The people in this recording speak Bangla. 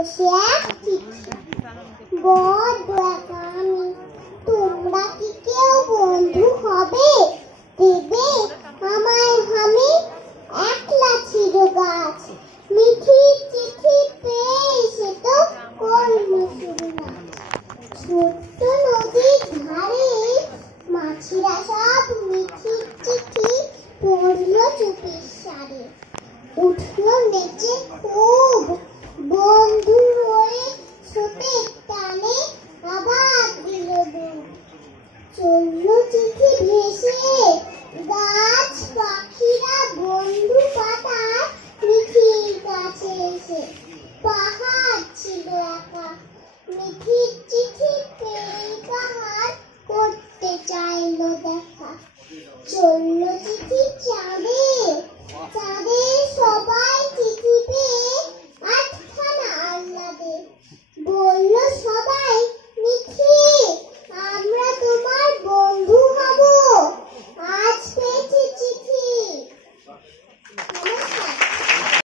বসে এক চিঠি, বড্ড একা আমি, তোমরা কি কেউ বন্ধু হবে? দেবে আমায় হামি, একলা ছিল গাছ, মিঠির চিঠি পেয়ে সে তো করল শুরু নাচ। ছোট্ট নদীর ধারে মাছিরা সব মিঠির চিঠি পড়ল চুপির সারে। উঠলো নেচে খুব, বন্ধু হয়ে স্রোতের টানে আবার দিল ডুব। চললো চিঠি ভেসে, গাছ পাখিরা বন্ধু পাতায় মিঠির কাছে এসে। পাহাড় ছিল একা, মিঠির চিঠি পেয়ে পাহাড় করতে চাইলো দেখা। চললো চিঠি